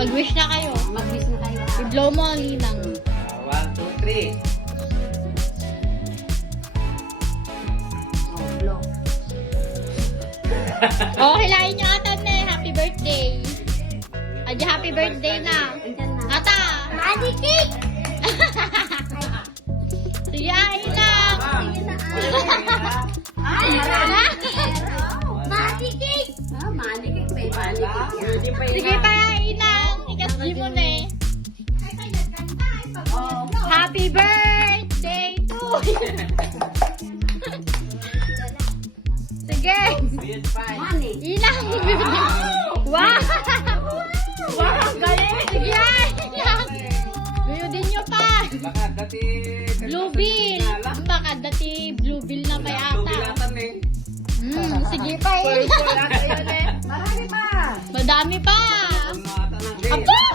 Mag-wish na kayo. Mag-wish na kayo. I-blow mo ang linang. 1, 2, 3. Oh, blow. Oh, hilahin niyo ata na eh. Happy birthday. Adi, happy birthday na. Andyan na. Ata! Adi cake! Sige, hilang. Ay, marami. Mani cake! Ah, mani cake. May mani cake. Sige pa, hilang. Ikasji mo na eh. Oh. Happy birthday to you. Sige. Mani. Hilang. Wow! Wow, galing. Sige, hilang. Guyudin nyo pa. Baka dati... Blue bill. Baka dati blue bill na may ata. Bilatan eh. Sige pa, hilang. Marami pa. Madami pa. Kung ata ng day. Aba!